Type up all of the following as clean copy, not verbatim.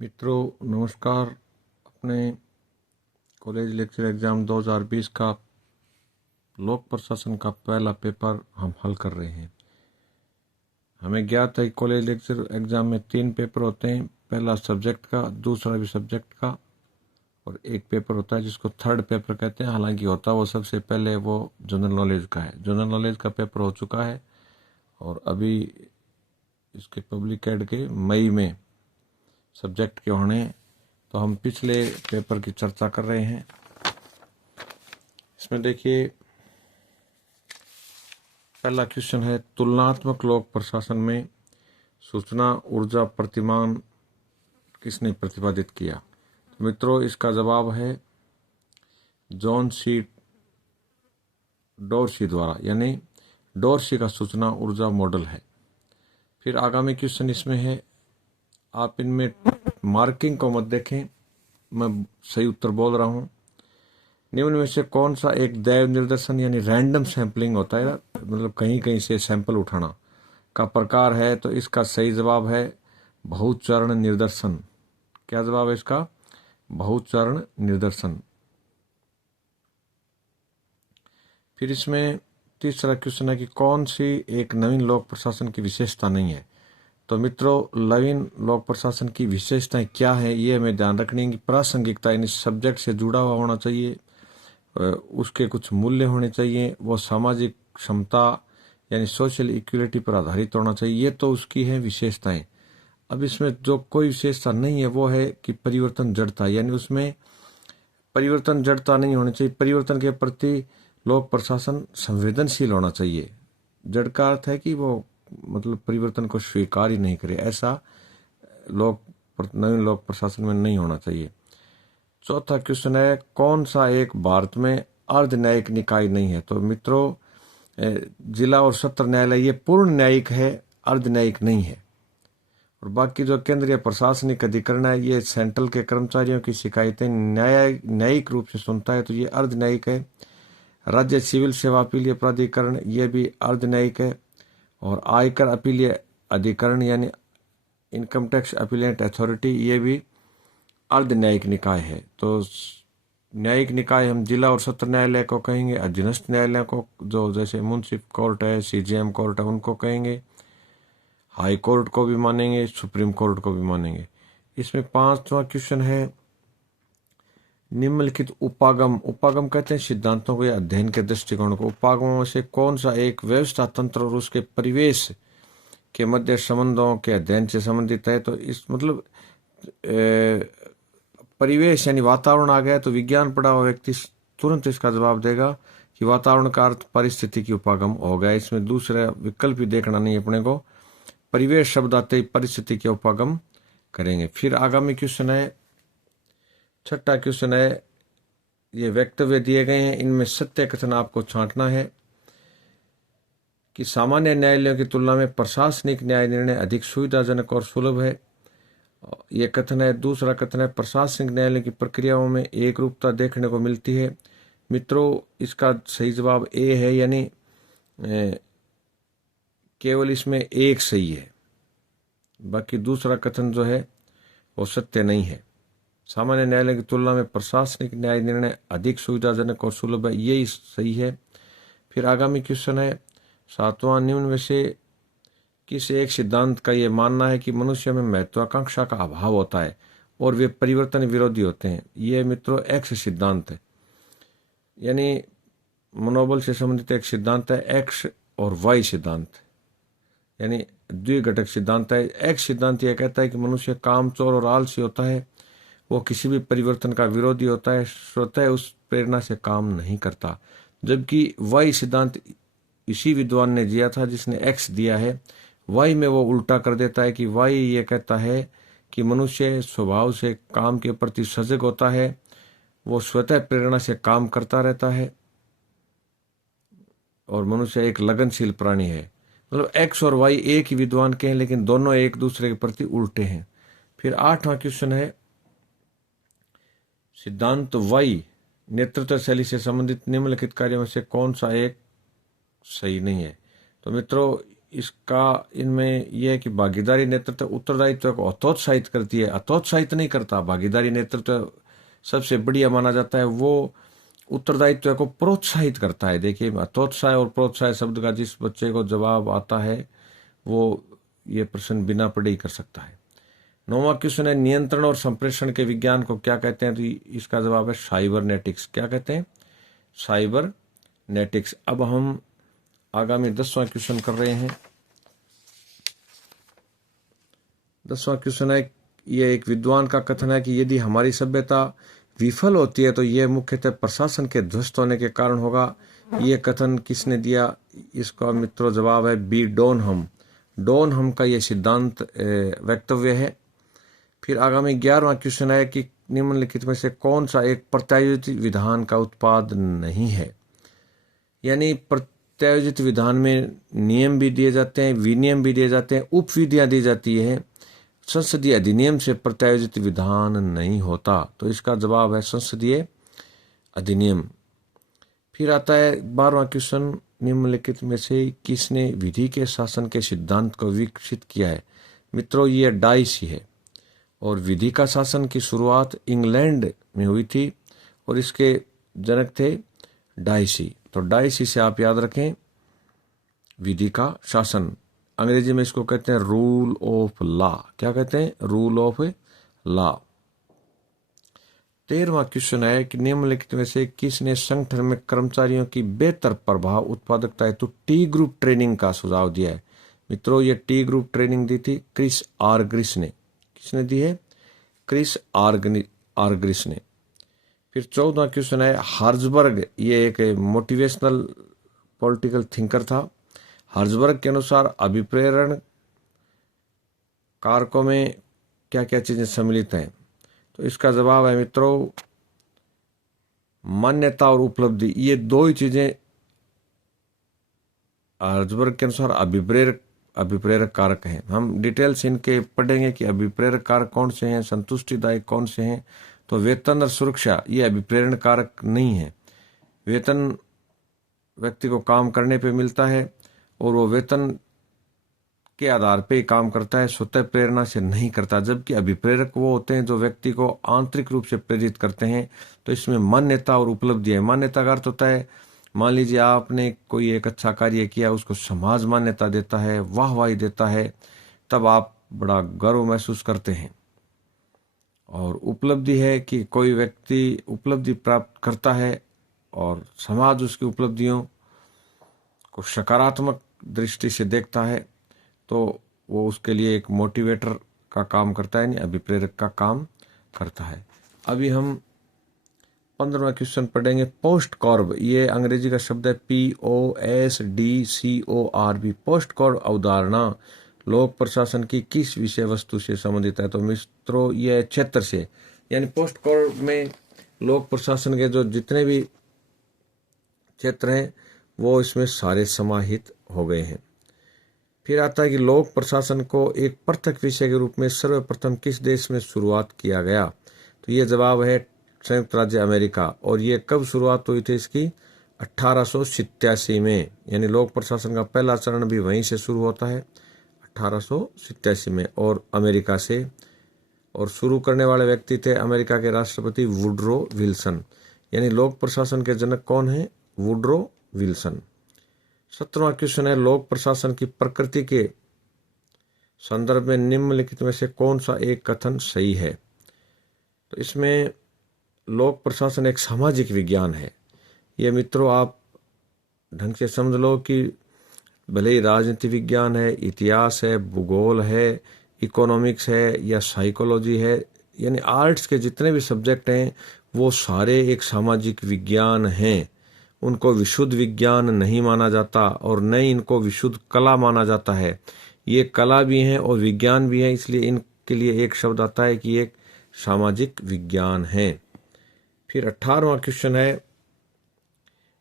मित्रों नमस्कार। अपने कॉलेज लेक्चर एग्ज़ाम 2020 का लोक प्रशासन का पहला पेपर हम हल कर रहे हैं। हमें ज्ञात है कि कॉलेज लेक्चर एग्ज़ाम में 3 पेपर होते हैं, पहला सब्जेक्ट का, दूसरा भी सब्जेक्ट का और एक पेपर होता है जिसको थर्ड पेपर कहते हैं। हालांकि होता वो सबसे पहले वो जनरल नॉलेज का है। जनरल नॉलेज का पेपर हो चुका है और अभी इसके पब्लिक एड के मई में सब्जेक्ट के होने, तो हम पिछले पेपर की चर्चा कर रहे हैं। इसमें देखिए पहला क्वेश्चन है, तुलनात्मक लोक प्रशासन में सूचना ऊर्जा प्रतिमान किसने प्रतिपादित किया। तो मित्रों इसका जवाब है जॉन सी डोर्सी द्वारा, यानी डोर्सी का सूचना ऊर्जा मॉडल है। फिर आगामी क्वेश्चन इसमें है, आप इनमें मार्किंग को मत देखें, मैं सही उत्तर बोल रहा हूं। निम्न में से कौन सा एक दैव निर्देशन यानी रैंडम सैंपलिंग होता है, मतलब कहीं कहीं से सैंपल उठाना का प्रकार है। तो इसका सही जवाब है बहुचरण निर्देशन। क्या जवाब है इसका? बहुचरण निर्देशन। फिर इसमें तीसरा क्वेश्चन है कि कौन सी एक नवीन लोक प्रशासन की विशेषता नहीं है। तो मित्रों नवीन लोक प्रशासन की विशेषताएं क्या है ये हमें ध्यान रखनी है कि प्रासंगिकता यानी सब्जेक्ट से जुड़ा हुआ होना चाहिए, उसके कुछ मूल्य होने चाहिए, वो सामाजिक क्षमता यानी सोशल इक्वलिटी पर आधारित होना चाहिए। ये तो उसकी है विशेषताएं। अब इसमें जो कोई विशेषता नहीं है वो है कि परिवर्तन जड़ता, यानी उसमें परिवर्तन जड़ता नहीं होनी चाहिए। परिवर्तन के प्रति लोक प्रशासन संवेदनशील होना चाहिए। जड़ का अर्थ है कि वो मतलब परिवर्तन को स्वीकार ही नहीं करे, ऐसा नवीन लोक प्रशासन में नहीं होना चाहिए। चौथा क्वेश्चन है, कौन सा एक भारत में अर्ध न्यायिक निकाय नहीं है। तो मित्रों जिला और सत्र न्यायालय ये पूर्ण न्यायिक है, अर्ध न्यायिक नहीं है। और बाकी जो केंद्रीय प्रशासनिक अधिकरण है ये सेंट्रल के कर्मचारियों की शिकायतें न्यायिक रूप से सुनता है, तो ये अर्ध न्यायिक है। राज्य सिविल सेवा अपीलीय प्राधिकरण ये भी अर्ध न्यायिक है। और आयकर अपीलीय अधिकरण यानी इनकम टैक्स अपीलेट अथॉरिटी ये भी अर्ध न्यायिक निकाय है। तो न्यायिक निकाय हम जिला और सत्र न्यायालय को कहेंगे, अधीनस्थ न्यायालय को जो जैसे मुंसिफ कोर्ट है, सीजेएम कोर्ट है, उनको कहेंगे, हाई कोर्ट को भी मानेंगे, सुप्रीम कोर्ट को भी मानेंगे। इसमें पांचवा क्वेश्चन है, निम्नलिखित उपागम, उपागम कहते हैं सिद्धांतों को या अध्ययन के दृष्टिकोण को, उपागमों में से कौन सा एक व्यवस्था तंत्र और उसके परिवेश के मध्य संबंधों के अध्ययन से संबंधित है। तो इस मतलब परिवेश यानी वातावरण आ गया तो विज्ञान पढ़ा हुआ व्यक्ति तुरंत इसका जवाब देगा कि वातावरण का अर्थ परिस्थिति की उपागम हो गया। इसमें दूसरा विकल्प भी देखना नहीं अपने को, परिवेश शब्द आते ही परिस्थिति के उपागम करेंगे। फिर आगामी क्वेश्चन है, छठा क्वेश्चन है, ये वक्तव्य दिए गए हैं, इनमें सत्य कथन आपको छांटना है कि सामान्य न्यायालयों की तुलना में प्रशासनिक न्याय निर्णय अधिक सुविधाजनक और सुलभ है, ये कथन है। दूसरा कथन है, प्रशासनिक न्यायालय की प्रक्रियाओं में एक रूपता देखने को मिलती है। मित्रों इसका सही जवाब ए है, यानी केवल इसमें एक सही है, बाकी दूसरा कथन जो है वो सत्य नहीं है। सामान्य न्यायालय की तुलना में प्रशासनिक न्याय निर्णय अधिक सुविधाजनक और सुलभ है, यही सही है। फिर आगामी क्वेश्चन है सातवां, निम्न में से किस एक सिद्धांत का ये मानना है कि मनुष्य में महत्वाकांक्षा का अभाव होता है और वे परिवर्तन विरोधी होते हैं। ये मित्रों एक्स सिद्धांत है, यानी मनोबल से संबंधित एक सिद्धांत है, एक्स और वाई सिद्धांत, यानी द्विघटक सिद्धांत है। एक्स सिद्धांत यह कहता है कि मनुष्य कामचोर और आलसी होता है, वो किसी भी परिवर्तन का विरोधी होता है, स्वतः उस प्रेरणा से काम नहीं करता। जबकि वाई सिद्धांत इसी विद्वान ने दिया था जिसने एक्स दिया है, वाई में वो उल्टा कर देता है कि वाई ये कहता है कि मनुष्य स्वभाव से काम के प्रति सजग होता है, वो स्वतः प्रेरणा से काम करता रहता है और मनुष्य एक लगनशील प्राणी है। मतलब एक्स और वाई एक ही विद्वान के हैं लेकिन दोनों एक दूसरे के प्रति उल्टे हैं। फिर आठवां क्वेश्चन है, सिद्धांत वाई नेतृत्व शैली से संबंधित निम्नलिखित कार्यों में से कौन सा एक सही नहीं है। तो मित्रों इसका इनमें यह है कि भागीदारी नेतृत्व उत्तरदायित्व को हतोत्साहित करती है, हतोत्साहित नहीं करता। भागीदारी नेतृत्व सबसे बढ़िया माना जाता है, वो उत्तरदायित्व को प्रोत्साहित करता है। देखिए, हतोत्साह और प्रोत्साह शब्द का जिस बच्चे को जवाब आता है वो ये प्रश्न बिना पढ़े ही कर सकता है। 9वां क्वेश्चन है, नियंत्रण और संप्रेषण के विज्ञान को क्या कहते हैं? तो इसका जवाब है साइबरनेटिक्स। क्या कहते हैं? साइबरनेटिक्स। अब हम आगामी 10वां क्वेश्चन कर रहे हैं। 10वां क्वेश्चन है, यह एक विद्वान का कथन है कि यदि हमारी सभ्यता विफल होती है तो यह मुख्यतः प्रशासन के ध्वस्त होने के कारण होगा। यह कथन किसने दिया? इसका मित्रों जवाब है बी डोनहम। डोनहम का यह सिद्धांत वक्तव्य है। फिर आगामी 11वां क्वेश्चन है कि निम्नलिखित में से कौन सा एक प्रत्यायोजित विधान का उत्पाद नहीं है? यानी प्रत्यायोजित विधान में नियम भी दिए जाते हैं, विनियम भी दिए जाते हैं, उपविधियां दी जाती है। संसदीय अधिनियम से प्रत्यायोजित विधान नहीं होता, तो इसका जवाब है संसदीय अधिनियम। फिर आता है 12वां क्वेश्चन, निम्नलिखित में से किसने विधि के शासन के सिद्धांत को विकसित किया है? मित्रों, ये डाइसी है और विधि का शासन की शुरुआत इंग्लैंड में हुई थी और इसके जनक थे डाइसी। तो डाइसी से आप याद रखें विधि का शासन। अंग्रेजी में इसको कहते हैं रूल ऑफ लॉ। क्या कहते हैं? Rule of law. 13वां क्वेश्चन है कि निम्नलिखित में से किसने संगठन में कर्मचारियों की बेहतर प्रभाव उत्पादकता हेतु टी ग्रुप ट्रेनिंग का सुझाव दिया है? मित्रों, ये टी ग्रुप ट्रेनिंग दी थी क्रिस आर्ग्रिस ने। किसने दी है? क्रिस आर्ग्रिस ने। फिर 14वां क्वेश्चन है, हर्जबर्ग ये एक मोटिवेशनल पॉलिटिकल थिंकर था। हर्जबर्ग के अनुसार अभिप्रेरण कारकों में क्या क्या चीजें सम्मिलित हैं? तो इसका जवाब है मित्रों मान्यता और उपलब्धि। ये दो ही चीजें हर्जबर्ग के अनुसार अभिप्रेरक कारक हैं। हम डिटेल्स इनके पढ़ेंगे कि अभिप्रेरक कारक कौन से हैं, संतुष्टिदायक कौन से हैं। तो वेतन और सुरक्षा ये अभिप्रेरण कारक नहीं है। वेतन व्यक्ति को काम करने पे मिलता है और वो वेतन के आधार पे ही काम करता है, स्वतः प्रेरणा से नहीं करता। जबकि अभिप्रेरक वो होते हैं जो व्यक्ति को आंतरिक रूप से प्रेरित करते हैं। तो इसमें मान्यता और उपलब्धि है। मान्यता का अर्थ होता है, मान लीजिए आपने कोई एक अच्छा कार्य किया, उसको समाज मान्यता देता है, वाहवाही देता है, तब आप बड़ा गर्व महसूस करते हैं। और उपलब्धि है कि कोई व्यक्ति उपलब्धि प्राप्त करता है और समाज उसकी उपलब्धियों को सकारात्मक दृष्टि से देखता है, तो वो उसके लिए एक मोटिवेटर का काम करता है, नहीं अभिप्रेरक का काम करता है। अभी हम 15वां क्वेश्चन पढ़ेंगे। पोस्ट कॉर्ब ये अंग्रेजी का शब्द है POSDCORB। पोस्ट कॉर्ब अवधारणा लोक प्रशासन की किस विषय वस्तु से संबंधित है? तो मित्रों ये क्षेत्र से, यानी पोस्ट कॉर्ब में लोक प्रशासन के जो जितने भी क्षेत्र हैं वो इसमें सारे समाहित हो गए हैं। फिर आता है कि लोक प्रशासन को एक पृथक विषय के रूप में सर्वप्रथम किस देश में शुरुआत किया गया? तो ये जवाब है संयुक्त राज्य अमेरिका। और ये कब शुरुआत हुई थी इसकी? 1887 में। यानी लोक प्रशासन का पहला चरण भी वहीं से शुरू होता है 1887 में, और अमेरिका से। और शुरू करने वाले व्यक्ति थे अमेरिका के राष्ट्रपति वुडरो विल्सन। यानी लोक प्रशासन के जनक कौन है? Woodrow Wilson. 17वां क्वेश्चन है, लोक प्रशासन की प्रकृति के संदर्भ में निम्नलिखित में से कौन सा एक कथन सही है? तो इसमें लोक प्रशासन एक सामाजिक विज्ञान है। ये मित्रों आप ढंग से समझ लो कि भले ही राजनीति विज्ञान है, इतिहास है, भूगोल है, इकोनॉमिक्स है या साइकोलॉजी है, यानी आर्ट्स के जितने भी सब्जेक्ट हैं वो सारे एक सामाजिक विज्ञान हैं। उनको विशुद्ध विज्ञान नहीं माना जाता और न ही इनको विशुद्ध कला माना जाता है। ये कला भी हैं और विज्ञान भी है, इसलिए इनके लिए एक शब्द आता है कि एक सामाजिक विज्ञान है। फिर 18वां क्वेश्चन है,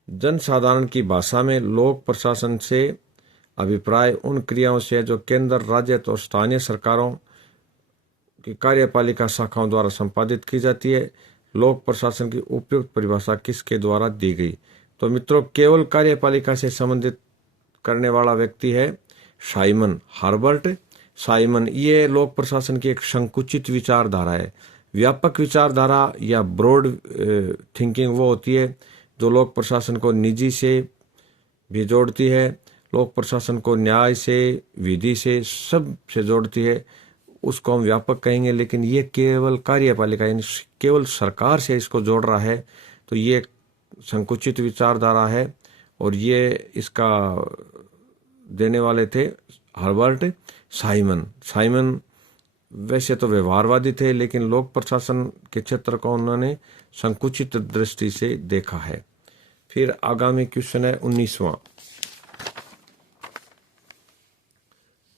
जनसाधारण की भाषा में लोक प्रशासन से अभिप्राय उन क्रियाओं से जो केंद्र, राज्य और स्थानीय सरकारों की कार्यपालिका शाखाओं द्वारा संपादित की जाती है। लोक प्रशासन की उपयुक्त परिभाषा किसके द्वारा दी गई? तो मित्रों केवल कार्यपालिका से संबंधित करने वाला व्यक्ति है साइमन हर्बर्ट साइमन। ये लोक प्रशासन की एक संकुचित विचारधारा है। व्यापक विचारधारा या ब्रॉड थिंकिंग वो होती है जो लोक प्रशासन को निजी से भी जोड़ती है, लोक प्रशासन को न्याय से, विधि से, सब से जोड़ती है, उसको हम व्यापक कहेंगे। लेकिन ये केवल कार्यपालिका यानी केवल सरकार से इसको जोड़ रहा है, तो ये संकुचित विचारधारा है। और ये इसका देने वाले थे हर्बर्ट साइमन। साइमन वैसे तो व्यवहारवादी थे, लेकिन लोक प्रशासन के क्षेत्र को उन्होंने संकुचित दृष्टि से देखा है। फिर आगामी क्वेश्चन है 19वां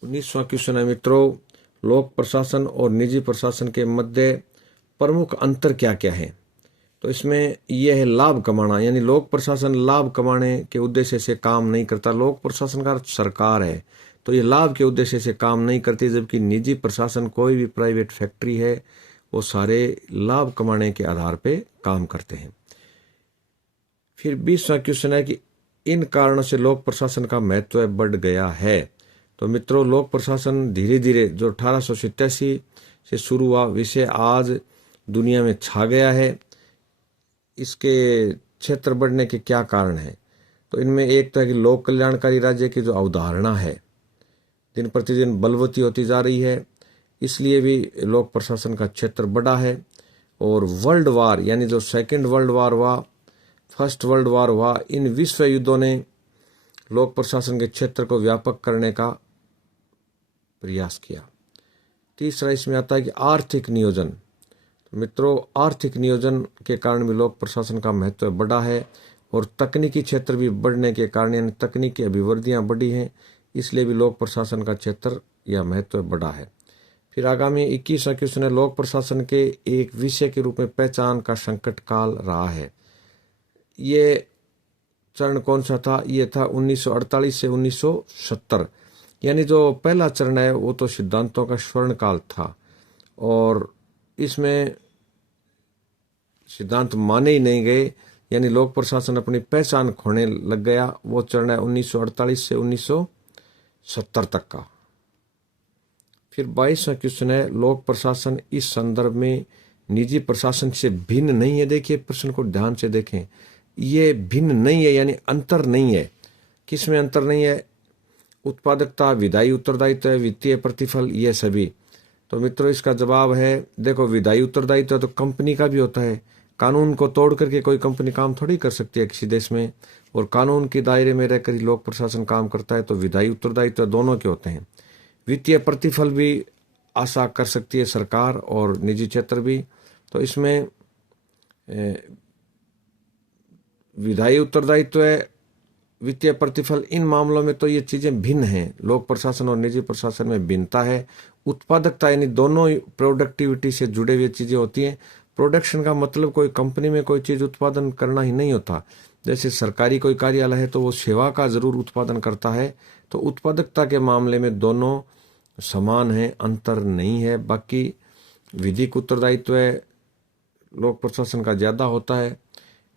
क्वेश्चन है मित्रों, लोक प्रशासन और निजी प्रशासन के मध्य प्रमुख अंतर क्या क्या है। तो इसमें यह है लाभ कमाना, यानी लोक प्रशासन लाभ कमाने के उद्देश्य से काम नहीं करता। लोक प्रशासन का सरकार है तो ये लाभ के उद्देश्य से काम नहीं करती, जबकि निजी प्रशासन कोई भी प्राइवेट फैक्ट्री है वो सारे लाभ कमाने के आधार पे काम करते हैं। फिर 20वां क्वेश्चन है कि इन कारणों से लोक प्रशासन का महत्व बढ़ गया है। तो मित्रों, लोक प्रशासन धीरे धीरे जो 1887 से शुरू हुआ विषय आज दुनिया में छा गया है। इसके क्षेत्र बढ़ने के क्या कारण है? तो इनमें एक तो है कि लोक कल्याणकारी राज्य की जो अवधारणा है दिन प्रतिदिन बलवती होती जा रही है, इसलिए भी लोक प्रशासन का क्षेत्र बड़ा है। और वर्ल्ड वार यानी जो सेकेंड वर्ल्ड वार हुआ, फर्स्ट वर्ल्ड वार हुआ, इन विश्व युद्धों ने लोक प्रशासन के क्षेत्र को व्यापक करने का प्रयास किया। तीसरा इसमें आता है कि आर्थिक नियोजन। तो मित्रों, आर्थिक नियोजन के कारण भी लोक प्रशासन का महत्व बढ़ा है, और तकनीकी क्षेत्र भी बढ़ने के कारण यानी तकनीकी अभिवृद्धियां बढ़ी हैं, इसलिए भी लोक प्रशासन का क्षेत्र या महत्व बढ़ा है। फिर आगामी 21वां क्वेश्चन है, लोक प्रशासन के एक विषय के रूप में पहचान का संकट काल रहा है। ये चरण कौन सा था? ये था 1948 से 1970, यानी जो पहला चरण है वो तो सिद्धांतों का स्वर्ण काल था, और इसमें सिद्धांत माने ही नहीं गए, यानी लोक प्रशासन अपनी पहचान खोने लग गया। वो चरण है 1948 से 1970 तक का। फिर 22वां क्वेश्चन है, लोक प्रशासन इस संदर्भ में निजी प्रशासन से भिन्न नहीं है। देखिए प्रश्न को ध्यान से देखें, ये भिन्न नहीं है यानी अंतर नहीं है। किसमें अंतर नहीं है? उत्पादकता, विधायी उत्तरदायित्व, वित्तीय प्रतिफल, ये सभी। तो मित्रों इसका जवाब है, देखो विधायी उत्तरदायित्व तो कंपनी का भी होता है, कानून को तोड़ करके कोई कंपनी काम थोड़ी कर सकती है किसी देश में, और कानून के दायरे में रहकर ही लोक प्रशासन काम करता है, तो विधायी उत्तरदायित्व दोनों के होते हैं। वित्तीय प्रतिफल भी आशा कर सकती है सरकार और निजी क्षेत्र भी, तो इसमें विधायी उत्तरदायित्व है, वित्तीय प्रतिफल, इन मामलों में तो ये चीजें भिन्न हैं। लोक प्रशासन और निजी प्रशासन में भिन्नता है। उत्पादकता यानी दोनों प्रोडक्टिविटी से जुड़े हुए चीजें होती हैं। प्रोडक्शन का मतलब कोई कंपनी में कोई चीज उत्पादन करना ही नहीं होता। जैसे सरकारी कोई कार्यालय है तो वो सेवा का जरूर उत्पादन करता है, तो उत्पादकता के मामले में दोनों समान है, अंतर नहीं है। बाकी विधिक उत्तरदायित्व लोक प्रशासन का ज्यादा होता है,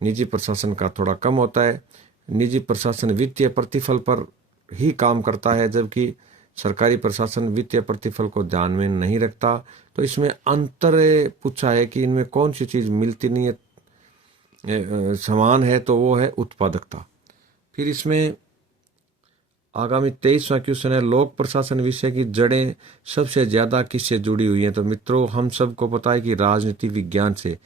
निजी प्रशासन का थोड़ा कम होता है। निजी प्रशासन वित्तीय प्रतिफल पर ही काम करता है, जबकि सरकारी प्रशासन वित्तीय प्रतिफल को ध्यान में नहीं रखता। तो इसमें अंतर पूछा है कि इनमें कौन सी चीज मिलती नहीं है, समान है, तो वो है उत्पादकता। फिर इसमें आगामी 23वां क्वेश्चन है, लोक प्रशासन विषय की जड़ें सबसे ज्यादा किससे जुड़ी हुई हैं। तो मित्रों हम सबको पता है कि राजनीति विज्ञान से,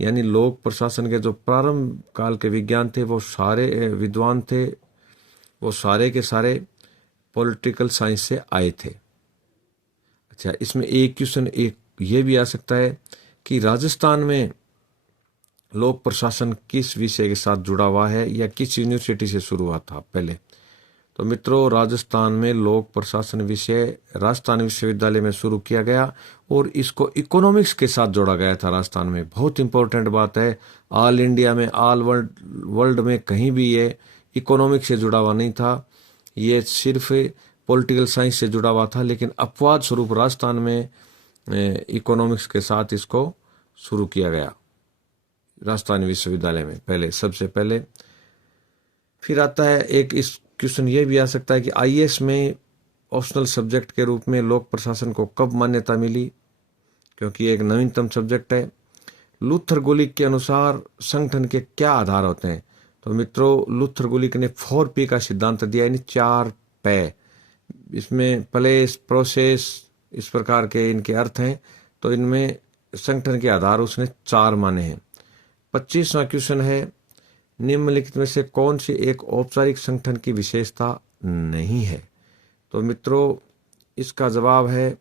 यानी लोक प्रशासन के जो प्रारंभ काल के विज्ञान थे वो सारे विद्वान थे, वो सारे के सारे पॉलिटिकल साइंस से आए थे। अच्छा, इसमें एक क्वेश्चन एक ये भी आ सकता है कि राजस्थान में लोक प्रशासन किस विषय के साथ जुड़ा हुआ है या किस यूनिवर्सिटी से शुरू हुआ था पहले। तो मित्रों राजस्थान में लोक प्रशासन विषय राजस्थान विश्वविद्यालय में शुरू किया गया और इसको इकोनॉमिक्स के साथ जोड़ा गया था राजस्थान में। बहुत इंपॉर्टेंट बात है, ऑल इंडिया में, ऑल वर्ल्ड में कहीं भी ये इकोनॉमिक्स से जुड़ा हुआ नहीं था, ये सिर्फ पॉलिटिकल साइंस से जुड़ा हुआ था। लेकिन अपवाद स्वरूप राजस्थान में इकोनॉमिक्स के साथ इसको शुरू किया गया राजस्थान विश्वविद्यालय में पहले, सबसे पहले। फिर आता है एक इस क्वेश्चन ये भी आ सकता है कि आईएएस में ऑप्शनल सब्जेक्ट के रूप में लोक प्रशासन को कब मान्यता मिली, क्योंकि एक नवीनतम सब्जेक्ट है। लूथर गुलिक के अनुसार संगठन के क्या आधार होते हैं? तो मित्रों, लूथर गुलिक ने 4P का सिद्धांत दिया, यानी 4 पे। इसमें प्लेस, प्रोसेस, इस प्रकार के इनके अर्थ हैं। तो इनमें संगठन के आधार उसने 4 माने हैं। 25वां क्वेश्चन है, निम्नलिखित में से कौन सी एक औपचारिक संगठन की विशेषता नहीं है? तो मित्रों, इसका जवाब है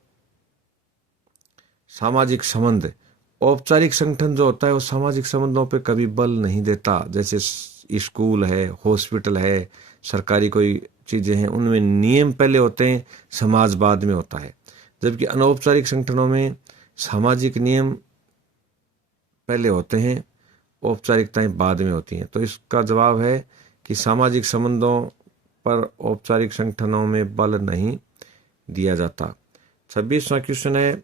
सामाजिक संबंध। औपचारिक संगठन जो होता है वो सामाजिक संबंधों पे कभी बल नहीं देता। जैसे स्कूल है, हॉस्पिटल है, सरकारी कोई चीजें हैं, उनमें नियम पहले होते हैं, समाज बाद में होता है। जबकि अनौपचारिक संगठनों में सामाजिक नियम पहले होते हैं, औपचारिकताएं बाद में होती हैं। तो इसका जवाब है कि सामाजिक संबंधों पर औपचारिक संगठनों में बल नहीं दिया जाता। 26वां क्वेश्चन है,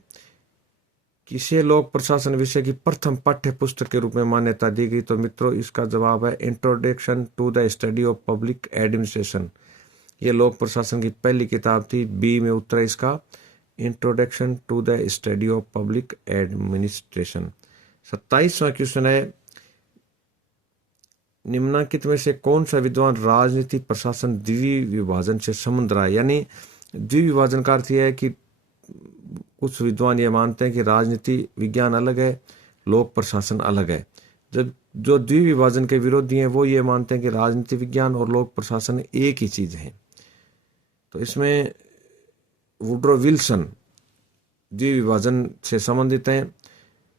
किसे लोक प्रशासन विषय की प्रथम पाठ्य पुस्तक के रूप में मान्यता दी गई? तो मित्रों, इसका जवाब है introduction to the study of public administration. ये लोक प्रशासन की पहली किताब थी। बी में उत्तर है इसका, introduction to the study of public administration. 27वां क्वेश्चन है, निम्नलिखित में से कौन सा विद्वान राजनीति प्रशासन द्विविभाजन से संबंध रहा है? यानी द्विविभाजन का अर्थ यह है कि कुछ विद्वान ये मानते हैं कि राजनीति विज्ञान अलग है, लोक प्रशासन अलग है। जब जो द्विविभाजन के विरोधी हैं वो ये मानते हैं कि राजनीति विज्ञान और लोक प्रशासन एक ही चीज है। तो इसमें वुड्रो विल्सन द्विविभाजन से संबंधित हैं।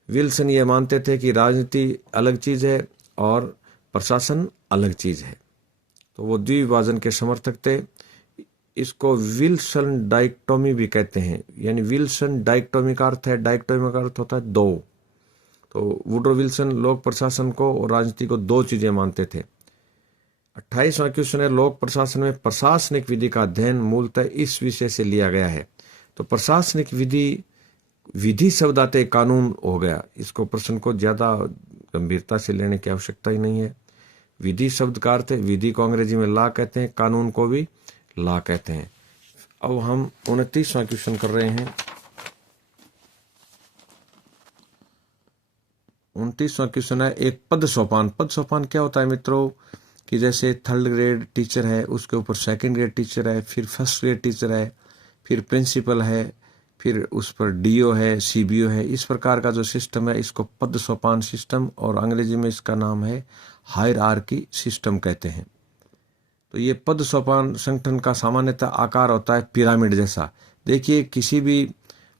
विल्सन ये मानते थे कि राजनीति अलग चीज है और प्रशासन अलग चीज है, तो वो द्विविभाजन के समर्थक थे। इसको विल्सन डाइकोटोमी भी कहते हैं, यानी विल्सन डाइकोटोमी का अर्थ है, डाइकोटोमी का अर्थ होता है दो। तो वुड्रो विल्सन लोक प्रशासन को और राजनीति को दो चीजें मानते थे। 28वां क्वेश्चन है, लोक प्रशासन में प्रशासनिक विधि का अध्ययन मूलतः इस विषय से लिया गया है। तो प्रशासनिक विधि, विधि शब्द आते कानून हो गया। इसको प्रश्न को ज्यादा गंभीरता से लेने की आवश्यकता ही नहीं है। विधि शब्द का अर्थ है, विधि को अंग्रेजी में लॉ कहते हैं, कानून को भी लॉ कहते हैं। अब हम 29वां क्वेश्चन कर रहे हैं। 29वां क्वेश्चन है, एक पद सोपान। पद सोपान क्या होता है मित्रों? कि जैसे 3rd ग्रेड टीचर है, उसके ऊपर 2nd ग्रेड टीचर है, फिर 1st ग्रेड टीचर है, फिर प्रिंसिपल है, फिर उस पर डीओ है, सीबीओ है। इस प्रकार का जो सिस्टम है इसको पद सोपान सिस्टम, और अंग्रेजी में इसका नाम है हायरार्की सिस्टम कहते हैं। तो ये पद सोपान संगठन का सामान्यतः आकार होता है पिरामिड जैसा। देखिए, किसी भी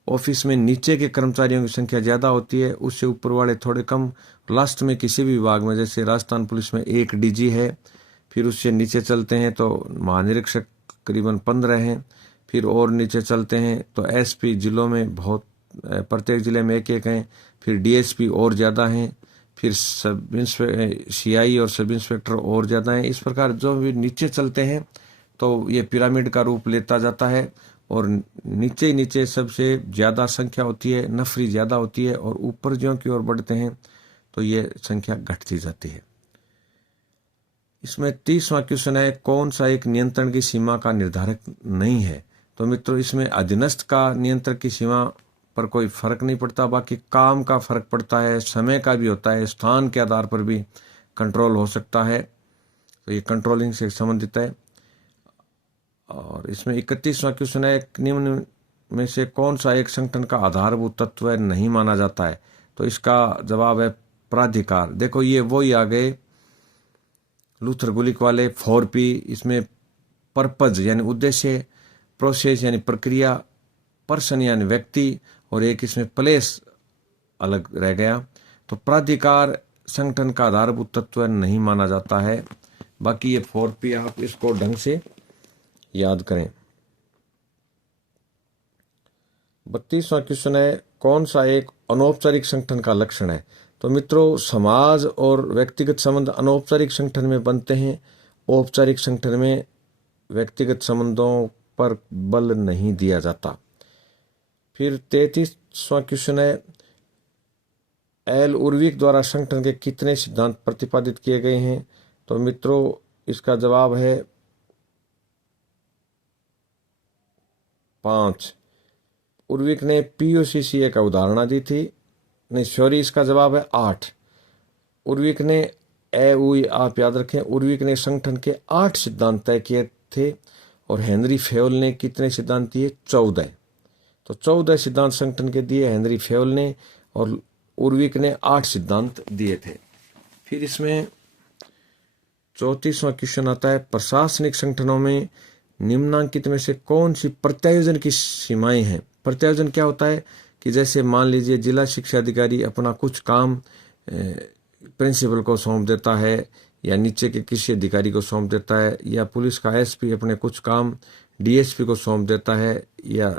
ऑफिस में नीचे के कर्मचारियों की संख्या ज्यादा होती है, उससे ऊपर वाले थोड़े कम। लास्ट में किसी भी विभाग में, जैसे राजस्थान पुलिस में 1 डीजी है, फिर उससे नीचे चलते हैं तो महानिरीक्षक करीबन 15 हैं, फिर और नीचे चलते हैं तो एसपी जिलों में बहुत, प्रत्येक जिले में 1-1 हैं, फिर डीएसपी और ज्यादा हैं, फिर सीआई और सब इंस्पेक्टर और ज्यादा हैं। इस प्रकार जो भी नीचे चलते हैं तो ये पिरामिड का रूप लेता जाता है, और नीचे ही नीचे सबसे ज्यादा संख्या होती है, नफरी ज्यादा होती है, और ऊपर ज्यों की ओर बढ़ते हैं तो ये संख्या घटती जाती है। इसमें 30वां क्वेश्चन है, कौन सा एक नियंत्रण की सीमा का निर्धारक नहीं है? तो मित्रों, इसमें अधीनस्थ का नियंत्रण की सीमा पर कोई फर्क नहीं पड़ता, बाकी काम का फर्क पड़ता है, समय का भी होता है, स्थान के आधार पर भी कंट्रोल हो सकता है। तो ये कंट्रोलिंग से संबंधित है। और इसमें 31वां क्वेश्चन है, निम्न में से कौन सा एक संगठन का आधारभूत तत्व नहीं माना जाता है? तो इसका जवाब है प्राधिकार। देखो, ये वही आ गए लूथर गुलिक वाले 4P। इसमें पर्पज यानी उद्देश्य, प्रोसेस यानी प्रक्रिया, पर्सन यानी व्यक्ति, और एक इसमें प्लेस अलग रह गया। तो प्राधिकार संगठन का आधारभूत तत्व नहीं माना जाता है। बाकी ये 4P आप इसको ढंग से याद करें। 32वां क्वेश्चन है, कौन सा एक अनौपचारिक संगठन का लक्षण है? तो मित्रों, समाज और व्यक्तिगत संबंध अनौपचारिक संगठन में बनते हैं, औपचारिक संगठन में व्यक्तिगत संबंधों पर बल नहीं दिया जाता। फिर 33वां क्वेश्चन है, एल उर्विक द्वारा संगठन के कितने सिद्धांत प्रतिपादित किए गए हैं? तो मित्रों, इसका जवाब है 5। उर्विक ने POCCA का उदाहरण दी थी, नहीं सॉरी, इसका जवाब है 8। उर्विक ने आप याद रखें, उर्विक ने संगठन के 8 सिद्धांत तय किए थे और हेनरी फेवल ने कितने सिद्धांत दिए? 14। तो 14 सिद्धांत संगठन के दिए हेनरी फेवल ने और उर्विक ने 8 सिद्धांत दिए थे। फिर इसमें 34वां क्वेश्चन आता है, प्रशासनिक संगठनों में निम्नांकित में से कौन सी प्रत्यायोजन की सीमाएं हैं? प्रत्यायोजन क्या होता है कि जैसे मान लीजिए जिला शिक्षा अधिकारी अपना कुछ काम प्रिंसिपल को सौंप देता है या नीचे के किसी अधिकारी को सौंप देता है, या पुलिस का SP अपने कुछ काम DSP को सौंप देता है या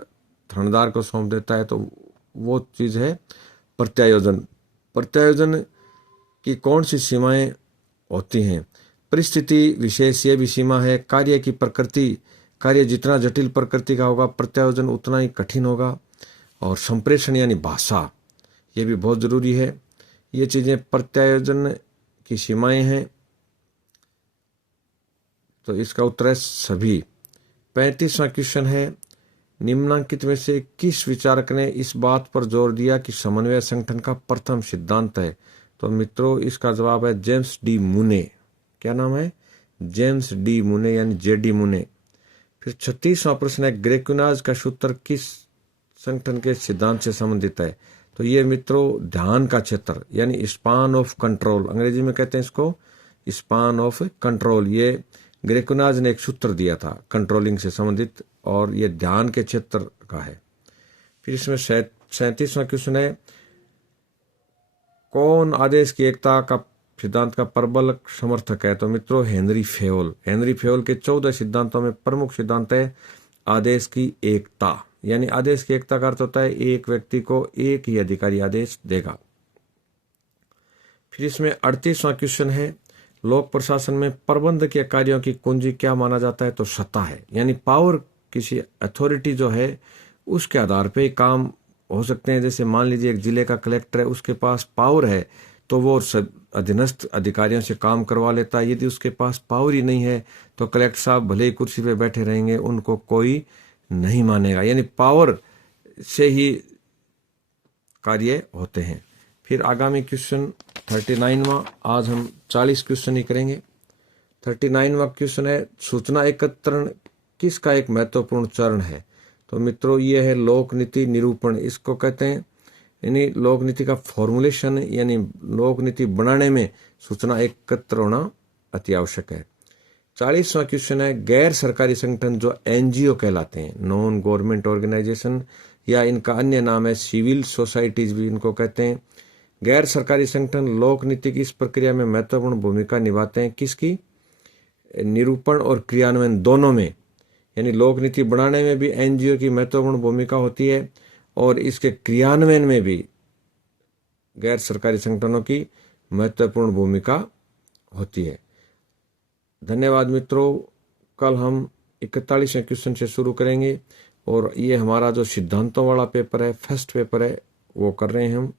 थानेदार को सौंप देता है, तो वो चीज है प्रत्यायोजन। प्रत्यायोजन की कौन सी सीमाएं होती हैं? परिस्थिति विशेष ये भी सीमा है। कार्य की प्रकृति, कार्य जितना जटिल प्रकृति का होगा प्रत्यायोजन उतना ही कठिन होगा। और संप्रेषण यानी भाषा, ये भी बहुत जरूरी है। ये चीजें प्रत्यायोजन की सीमाएं हैं, तो इसका उत्तर है सभी। 35वां क्वेश्चन है, निम्नांकित में से किस विचारक ने इस बात पर जोर दिया कि समन्वय संगठन का प्रथम सिद्धांत है? तो मित्रों इसका जवाब है जेम्स डी मुने। क्या नाम है? जेम्स डी मुने यानी JD मुने। फिर 36वां प्रश्न है, ग्रेकुनाज का सूत्र किस संगठन के सिद्धांत से संबंधित है? तो ये मित्रों ध्यान का क्षेत्र यानी स्पान ऑफ कंट्रोल, अंग्रेजी में कहते हैं इसको स्पान ऑफ कंट्रोल। ये ग्रेकुनाज ने एक सूत्र दिया था कंट्रोलिंग से संबंधित और ये ध्यान के क्षेत्र का है। फिर इसमें 37वां क्वेश्चन है, कौन आदेश की एकता का सिद्धांत का प्रबल समर्थक है? तो मित्रों हेनरी फेवल। हेनरी फेवल के 14 सिद्धांतों में प्रमुख सिद्धांत है आदेश की एकता, यानी आदेश की एकता का अर्थ होता है एक व्यक्ति को एक ही अधिकारी आदेश देगा। फिर इसमें 38वां क्वेश्चन है, लोक प्रशासन में प्रबंधकीय कार्यों की कुंजी क्या माना जाता है? तो सत्ता है, यानी पावर। किसी अथॉरिटी जो है उसके आधार पे काम हो सकते हैं। जैसे मान लीजिए एक जिले का कलेक्टर है, उसके पास पावर है तो वो अधीनस्थ अधिकारियों से काम करवा लेता है। यदि उसके पास पावर ही नहीं है तो कलेक्टर साहब भले ही कुर्सी पे बैठे रहेंगे, उनको कोई नहीं मानेगा। यानी पावर से ही कार्य होते हैं। फिर आगामी क्वेश्चन 39वां, आज हम 40 क्वेश्चन ही करेंगे। 39वां क्वेश्चन है, सूचना एकत्रीकरण किसका एक महत्वपूर्ण चरण है? तो मित्रों ये है लोक नीति निरूपण, इसको कहते हैं। यानी लोक नीति का फॉर्मुलेशन यानी लोक नीति बनाने में सूचना एकत्र होना अति आवश्यक है। 40वां क्वेश्चन है, गैर सरकारी संगठन जो NGO कहलाते हैं, नॉन गवर्नमेंट ऑर्गेनाइजेशन, या इनका अन्य नाम है सिविल सोसाइटीज भी इनको कहते हैं। गैर सरकारी संगठन लोक नीति की इस प्रक्रिया में महत्वपूर्ण भूमिका निभाते हैं। किसकी? निरूपण और क्रियान्वयन दोनों में, यानी लोक नीति बनाने में भी NGO की महत्वपूर्ण भूमिका होती है और इसके क्रियान्वयन में भी गैर सरकारी संगठनों की महत्वपूर्ण भूमिका होती है। धन्यवाद मित्रों, कल हम 41वें क्वेश्चन से शुरू करेंगे और ये हमारा जो सिद्धांतों वाला पेपर है, फर्स्ट पेपर है, वो कर रहे हैं हम।